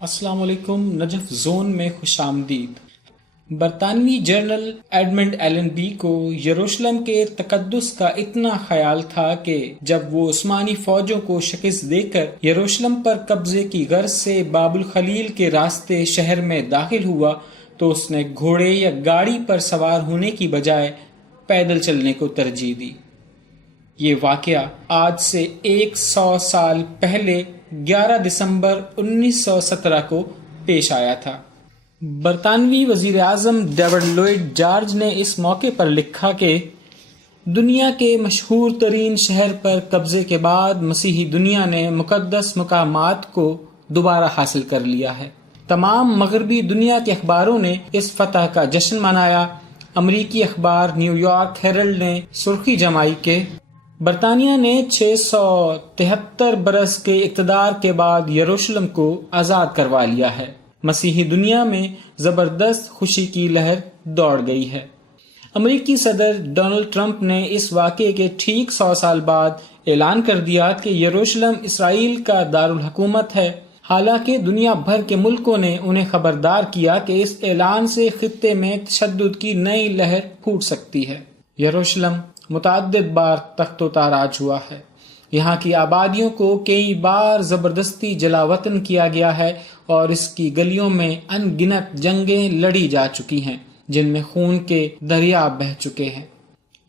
السلام علیکم۔ Najaf zone میں خوش آمدید۔ برطانوی جنرل ایڈمنڈ ایلن بی کو یروشلم کے تقدس کا اتنا خیال تھا کہ جب وہ عثمانی فوجوں کو شکست دے کر یروشلم پر قبضے کی غرض سے باب الخلیل کے راستے شہر میں داخل ہوا تو اس نے گھوڑے یا گاڑی پر سوار ہونے کی بجائے پیدل چلنے کو ترجیح دی۔ یہ واقعہ آج سے 100 سال پہلے 11 دسمبر 1917 کو پیش آیا تھا۔ برطانوی وزیر اعظم ڈیوڈ لوئڈ جارج نے اس موقع پر لکھا کہ دنیا کے مشہور ترین شہر پر قبضے کے بعد مسیحی دنیا نے مقدس مقامات کو دوبارہ حاصل کر لیا ہے۔ تمام مغربی دنیا کے اخباروں نے اس فتح کا جشن منایا۔ امریکی اخبار نیو یارک ہیرلڈ نے سرخی جمائی کہ برطانیہ نے 673 برس کے اقتدار کے بعد یروشلم کو آزاد کروا لیا ہے۔ مسیحی دنیا میں زبردست خوشی کی لہر دوڑ گئی ہے۔ امریکی صدر ڈونلڈ ٹرمپ نے اس واقعے کے ٹھیک 100 سال بعد اعلان کر دیا کہ یروشلم اسرائیل کا دارالحکومت ہے، حالانکہ دنیا بھر کے ملکوں نے انہیں خبردار کیا کہ اس اعلان سے خطے میں تشدد کی نئی لہر پھوٹ سکتی ہے۔ یروشلم متعدد بار تخت و تاراج ہوا ہے۔ یہاں کی آبادیوں کو کئی بار زبردستی جلا وطن کیا گیا ہے اور اس کی گلیوں میں ان گنت جنگیں لڑی جا چکی ہیں جن میں خون کے دریا بہہ چکے ہیں۔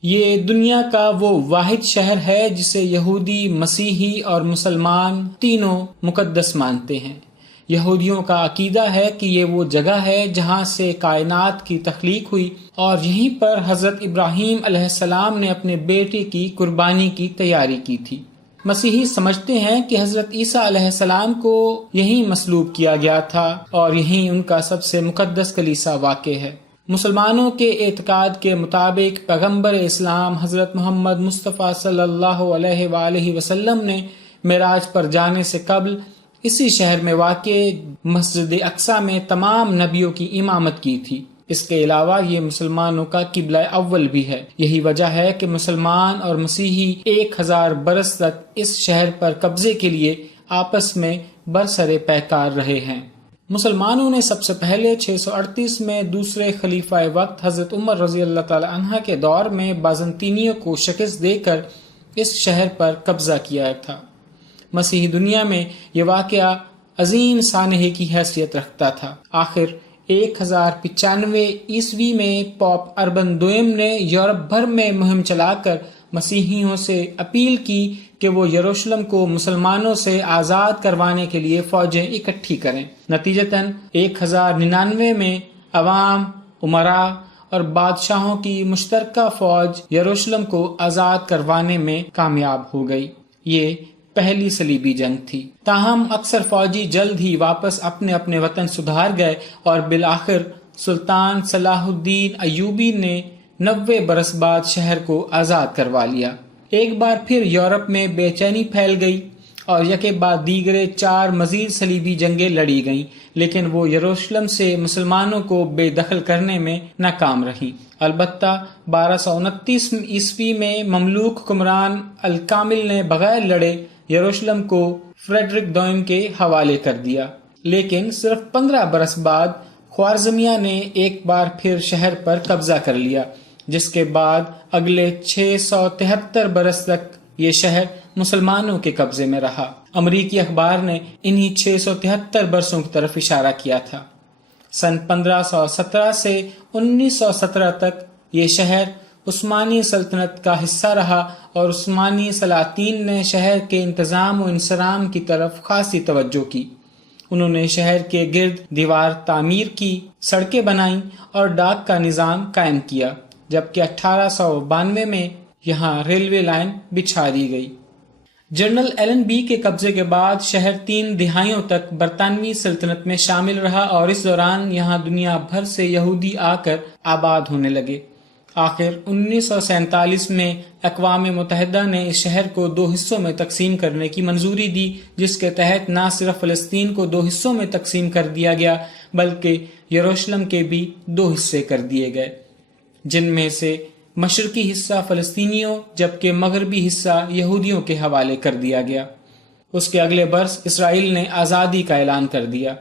یہ دنیا کا وہ واحد شہر ہے جسے یہودی، مسیحی اور مسلمان تینوں مقدس مانتے ہیں۔ یہودیوں کا عقیدہ ہے کہ یہ وہ جگہ ہے جہاں سے کائنات کی تخلیق ہوئی اور یہیں پر حضرت ابراہیم علیہ السلام نے اپنے بیٹے کی قربانی کی تیاری کی تھی۔ مسیحی سمجھتے ہیں کہ حضرت عیسیٰ علیہ السلام کو یہیں مصلوب کیا گیا تھا اور یہیں ان کا سب سے مقدس کلیسا واقع ہے۔ مسلمانوں کے اعتقاد کے مطابق پیغمبر اسلام حضرت محمد مصطفیٰ صلی اللہ علیہ وآلہ وسلم نے معراج پر جانے سے قبل اسی شہر میں واقع مسجد اقصی میں تمام نبیوں کی امامت کی تھی۔ اس کے علاوہ یہ مسلمانوں کا قبلہ اول بھی ہے۔ یہی وجہ ہے کہ مسلمان اور مسیحی 1000 برس تک اس شہر پر قبضے کے لیے آپس میں برسر پیکار رہے ہیں۔ مسلمانوں نے سب سے پہلے 638 میں دوسرے خلیفہ وقت حضرت عمر رضی اللہ تعالی عنہ کے دور میں بازنطینیوں کو شکست دے کر اس شہر پر قبضہ کیا تھا۔ مسیحی دنیا میں یہ واقعہ عظیم سانحے کی حیثیت رکھتا تھا۔ آخر 1095 عیسوی میں پوپ اربن دوئم نے یورپ بھر میں مہم چلا کر مسیحیوں سے اپیل کی کہ وہ یروشلم کو مسلمانوں سے آزاد کروانے کے لیے فوجیں اکٹھی کریں۔ نتیجتاً 1099 میں عوام، امراء اور بادشاہوں کی مشترکہ فوج یروشلم کو آزاد کروانے میں کامیاب ہو گئی۔ یہ پہلی صلیبی جنگ تھی، تاہم اکثر فوجی جلد ہی واپس اپنے اپنے وطن سدھار گئے اور بالآخر سلطان صلاح الدین ایوبی نے 90 برس بعد شہر کو آزاد کروا لیا۔ ایک بار پھر یورپ میں بے چینی پھیل گئی اور یکے بعد دیگرے 4 مزید صلیبی جنگیں لڑی گئیں، لیکن وہ یروشلم سے مسلمانوں کو بے دخل کرنے میں ناکام رہیں۔ البتہ 1229 عیسوی میں مملوک حکمران الکامل نے بغیر لڑے یروشلم کو فریڈرک دوئم کے حوالے کر دیا، لیکن صرف 15 برس بعد خوارزمیہ نے ایک بار پھر شہر پر قبضہ کر لیا، جس کے بعد اگلے 673 برس تک یہ شہر مسلمانوں کے قبضے میں رہا۔ امریکی اخبار نے انہی 673 برسوں کی طرف اشارہ کیا تھا۔ سن 1517 سے 1917 تک یہ شہر عثمانی سلطنت کا حصہ رہا اور عثمانی سلاطین نے شہر کے انتظام و انصرام کی طرف خاصی توجہ کی۔ انہوں نے شہر کے گرد دیوار تعمیر کی، سڑکیں بنائیں اور ڈاک کا نظام قائم کیا، جبکہ 1892 میں یہاں ریلوے لائن بچھا دی گئی۔ جنرل ایلن بی کے قبضے کے بعد شہر 3 دہائیوں تک برطانوی سلطنت میں شامل رہا اور اس دوران یہاں دنیا بھر سے یہودی آ کر آباد ہونے لگے۔ آخر 1947 میں اقوام متحدہ نے اس شہر کو 2 حصوں میں تقسیم کرنے کی منظوری دی، جس کے تحت نہ صرف فلسطین کو 2 حصوں میں تقسیم کر دیا گیا بلکہ یروشلم کے بھی 2 حصے کر دیے گئے، جن میں سے مشرقی حصہ فلسطینیوں جبکہ مغربی حصہ یہودیوں کے حوالے کر دیا گیا۔ اس کے اگلے برس اسرائیل نے آزادی کا اعلان کر دیا۔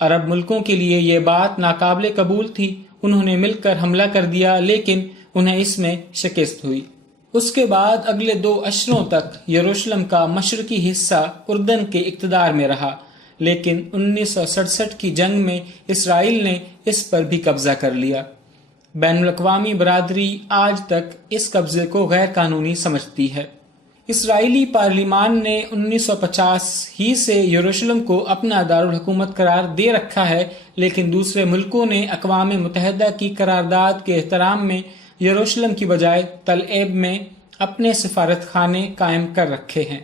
عرب ملکوں کے لیے یہ بات ناقابل قبول تھی. انہوں نے مل کر حملہ کر دیا لیکن انہیں اس میں شکست ہوئی. اس کے بعد اگلے 2 عشروں تک یروشلم کا مشرقی حصہ اردن کے اقتدار میں رہا، لیکن 1967 کی جنگ میں اسرائیل نے اس پر بھی قبضہ کر لیا. بین الاقوامی برادری آج تک اس قبضے کو غیر قانونی سمجھتی ہے. اسرائیلی پارلیمان نے 1950 ہی سے یروشلم کو اپنا دارالحکومت قرار دے رکھا ہے، لیکن دوسرے ملکوں نے اقوام متحدہ کی قرارداد کے احترام میں یروشلم کی بجائے تل ایب میں اپنے سفارت خانے قائم کر رکھے ہیں.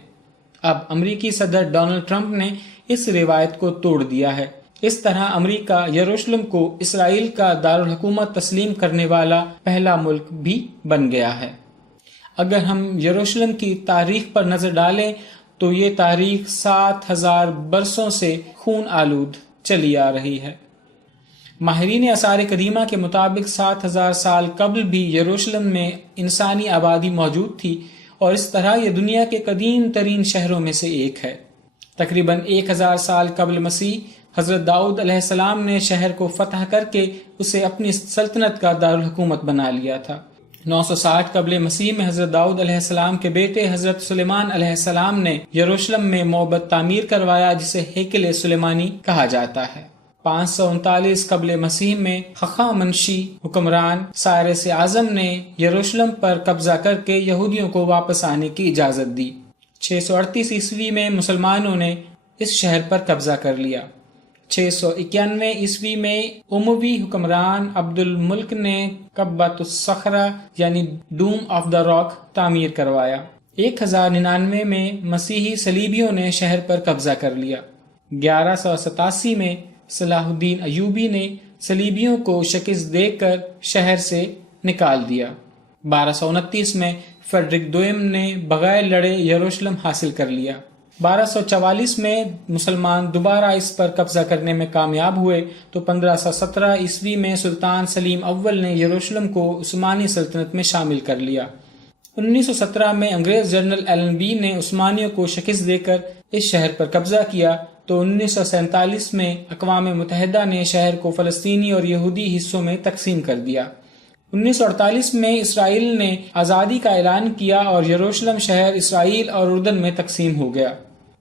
اب امریکی صدر ڈونلڈ ٹرمپ نے اس روایت کو توڑ دیا ہے. اس طرح امریکہ یروشلم کو اسرائیل کا دارالحکومت تسلیم کرنے والا پہلا ملک بھی بن گیا ہے. اگر ہم یروشلم کی تاریخ پر نظر ڈالیں تو یہ تاریخ 7000 برسوں سے خون آلود چلی آ رہی ہے. ماہرین آثار قدیمہ کے مطابق 7000 سال قبل بھی یروشلم میں انسانی آبادی موجود تھی اور اس طرح یہ دنیا کے قدیم ترین شہروں میں سے ایک ہے. تقریباً 1000 سال قبل مسیح حضرت داؤد علیہ السلام نے شہر کو فتح کر کے اسے اپنی سلطنت کا دارالحکومت بنا لیا تھا. 960 قبل مسیح میں حضرت داؤد علیہ السلام کے بیٹے حضرت سلیمان علیہ السلام نے یروشلم میں معبد تعمیر کروایا جسے ہیکل سلیمانی کہا جاتا ہے. 539 قبل مسیح میں ہخامنشی حکمران سائرس اعظم نے یروشلم پر قبضہ کر کے یہودیوں کو واپس آنے کی اجازت دی. 638 عیسوی میں مسلمانوں نے اس شہر پر قبضہ کر لیا. 691 عیسوی میں اموی حکمران عبد الملک نے قبۃ الصخرہ یعنی ڈوم آف دا راک تعمیر کروایا. 1099 میں مسیحی صلیبیوں نے شہر پر قبضہ کر لیا. 1187 میں صلاح الدین ایوبی نے صلیبیوں کو شکست دے کر شہر سے نکال دیا. 1229 میں فریڈرک دوئم نے بغیر لڑے یروشلم حاصل کر لیا. 1244 میں مسلمان دوبارہ اس پر قبضہ کرنے میں کامیاب ہوئے تو 1517 عیسوی میں سلطان سلیم اول نے یروشلم کو عثمانی سلطنت میں شامل کر لیا. 1917 میں انگریز جنرل ایلن بی نے عثمانیوں کو شکست دے کر اس شہر پر قبضہ کیا تو 1947 میں اقوام متحدہ نے شہر کو فلسطینی اور یہودی حصوں میں تقسیم کر دیا. 1948 میں اسرائیل نے آزادی کا اعلان کیا اور یروشلم شہر اسرائیل اور اردن میں تقسیم ہو گیا.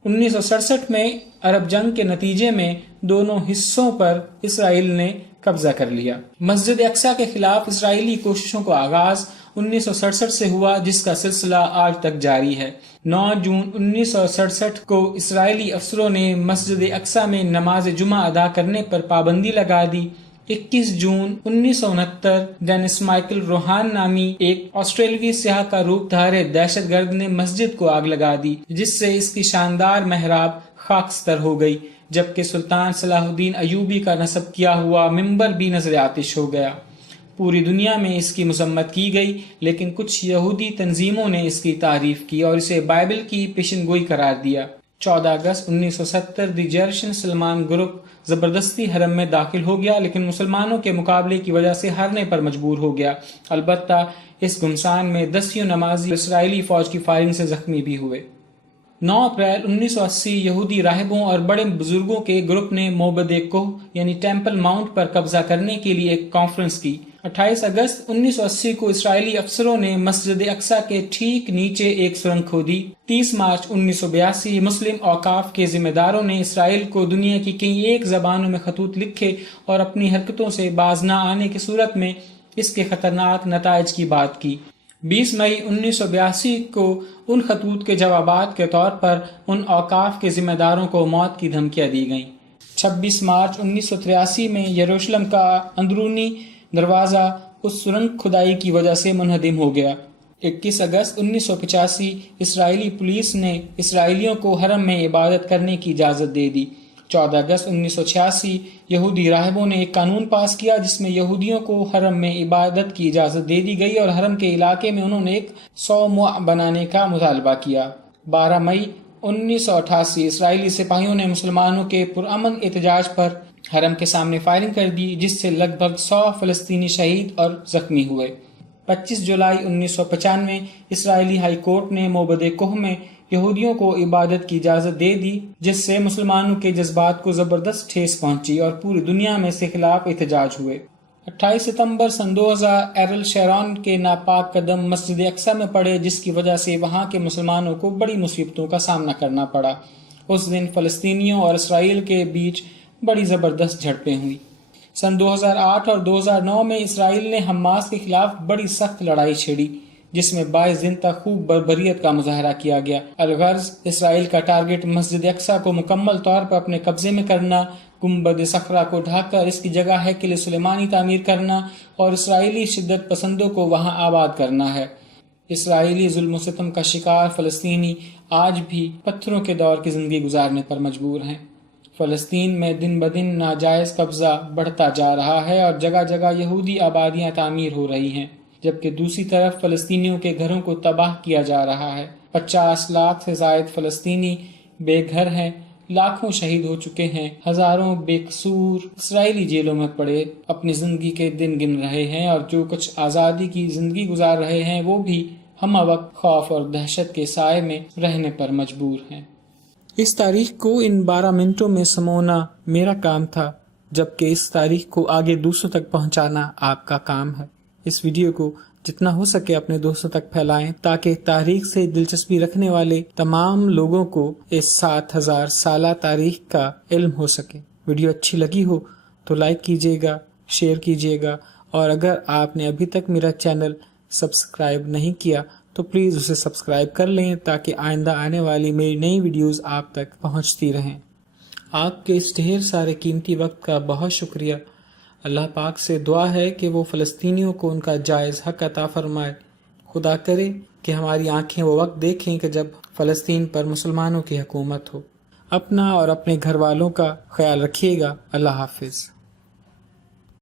1967 میں عرب جنگ کے نتیجے میں دونوں حصوں پر اسرائیل نے قبضہ کر لیا. مسجد اقصی کے خلاف اسرائیلی کوششوں کا آغاز 1967 سے ہوا جس کا سلسلہ آج تک جاری ہے. 9 جون 1967 کو اسرائیلی افسروں نے مسجد اقصی میں نماز جمعہ ادا کرنے پر پابندی لگا دی. 21 جون 1969 ڈینس مائیکل روہان نامی ایک آسٹریلوی سیاہ کا روپ دھارے دہشت گرد نے مسجد کو آگ لگا دی جس سے اس کی شاندار محراب خاکستر ہو گئی، جبکہ سلطان صلاح الدین ایوبی کا نصب کیا ہوا ممبر بھی نذر آتش ہو گیا. پوری دنیا میں اس کی مذمت کی گئی لیکن کچھ یہودی تنظیموں نے اس کی تعریف کی اور اسے بائبل کی پیشن گوئی قرار دیا. 14 اگست 1970 دی جرشن سلمان گروپ زبردستی حرم میں داخل ہو گیا لیکن مسلمانوں کے مقابلے کی وجہ سے ہارنے پر مجبور ہو گیا. البتہ اس گھمسان میں 10 نمازی اسرائیلی فوج کی فائرنگ سے زخمی بھی ہوئے. 9 اپریل 1980 یہودی راہبوں اور بڑے بزرگوں کے گروپ نے معبد کوہ یعنی ٹیمپل ماؤنٹ پر قبضہ کرنے کے لیے ایک کانفرنس کی. 28 اگست 1980 کو اسرائیلی افسروں نے مسجد اقصی کے ٹھیک نیچے ایک سرنگ کھودی. 30 مارچ 1982 مسلم اوقاف کے ذمہ داروں نے اسرائیل کو دنیا کی کئی ایک زبانوں میں خطوط لکھے اور اپنی حرکتوں سے باز نہ آنے کی صورت میں اس کے خطرناک نتائج کی بات کی. 20 مئی 1982 کو ان خطوط کے جوابات کے طور پر ان اوقاف کے ذمہ داروں کو موت کی دھمکیاں دی گئیں. 26 مارچ 1983 میں یروشلم کا اندرونی دروازہ اس سرنگ کھدائی کی وجہ سے منہدم ہو گیا. 21 اگست 1985 اسرائیلی پولیس نے اسرائیلیوں کو حرم میں عبادت کرنے کی اجازت دے دی. 14 اگست 1986 یہودی راہبوں نے ایک قانون پاس کیا جس میں یہودیوں کو حرم میں عبادت کی اجازت دے دی گئی اور حرم کے علاقے میں انہوں نے ایک صومعہ بنانے کا مطالبہ کیا. 12 مئی 1988 اسرائیلی سپاہیوں نے مسلمانوں کے پرامن احتجاج پر حرم کے سامنے فائرنگ کر دی جس سے لگ بھگ 100 فلسطینی شہید اور زخمی ہوئے. 25 جولائی 1995 اسرائیلی ہائی کورٹ نے معبد کوہ میں یہودیوں کو عبادت کی اجازت دے دی، جس سے مسلمانوں کے جذبات کو زبردست ٹھیس پہنچی اور پوری دنیا میں اس کے خلاف احتجاج ہوئے۔ 28 ستمبر سن 2000 ایرل شیرون کے ناپاک قدم مسجد اقصی میں پڑے، جس کی وجہ سے وہاں کے مسلمانوں کو بڑی مصیبتوں کا سامنا کرنا پڑا۔ اس دن فلسطینیوں اور اسرائیل کے بیچ بڑی زبردست جھڑپیں ہوئی۔ سن 2008 اور 2009 میں اسرائیل نے حماس کے خلاف بڑی سخت لڑائی چھیڑی، جس میں 22 دن تک خوب بربریت کا مظاہرہ کیا گیا۔ الغرض اسرائیل کا ٹارگٹ مسجد اقصی کو مکمل طور پر اپنے قبضے میں کرنا، گنبد صخرہ کو ڈھک کر اس کی جگہ ہیکل سلیمانی تعمیر کرنا اور اسرائیلی شدت پسندوں کو وہاں آباد کرنا ہے۔ اسرائیلی ظلم و ستم کا شکار فلسطینی آج بھی پتھروں کے دور کی زندگی گزارنے پر مجبور ہیں۔ فلسطین میں دن بدن ناجائز قبضہ بڑھتا جا رہا ہے اور جگہ جگہ یہودی آبادیاں تعمیر ہو رہی ہیں، جبکہ دوسری طرف فلسطینیوں کے گھروں کو تباہ کیا جا رہا ہے۔ 50 لاکھ سے زائد فلسطینی بے گھر ہیں، لاکھوں شہید ہو چکے ہیں، ہزاروں بے قصور اسرائیلی جیلوں میں پڑے اپنی زندگی کے دن گن رہے ہیں، اور جو کچھ آزادی کی زندگی گزار رہے ہیں وہ بھی ہمہ وقت خوف اور دہشت کے سائے میں رہنے پر مجبور ہیں۔ اس تاریخ کو ان 12 منٹوں میں سمونا میرا کام تھا، جبکہ اس تاریخ کو آگے دوسروں تک پہنچانا آپ کا کام ہے۔ اس ویڈیو کو جتنا ہو سکے اپنے دوستوں تک پھیلائیں تاکہ تاریخ سے دلچسپی رکھنے والے تمام لوگوں کو اس 7000 سالہ تاریخ کا علم ہو سکے۔ ویڈیو اچھی لگی ہو تو لائک کیجیے گا، شیئر کیجیے گا، اور اگر آپ نے ابھی تک میرا چینل سبسکرائب نہیں کیا تو پلیز اسے سبسکرائب کر لیں تاکہ آئندہ آنے والی میری نئی ویڈیوز آپ تک پہنچتی رہیں۔ آپ کے اس ڈھیر سارے قیمتی وقت کا بہت شکریہ۔ اللہ پاک سے دعا ہے کہ وہ فلسطینیوں کو ان کا جائز حق عطا فرمائے۔ خدا کرے کہ ہماری آنکھیں وہ وقت دیکھیں کہ جب فلسطین پر مسلمانوں کی حکومت ہو۔ اپنا اور اپنے گھر والوں کا خیال رکھیے گا۔ اللہ حافظ۔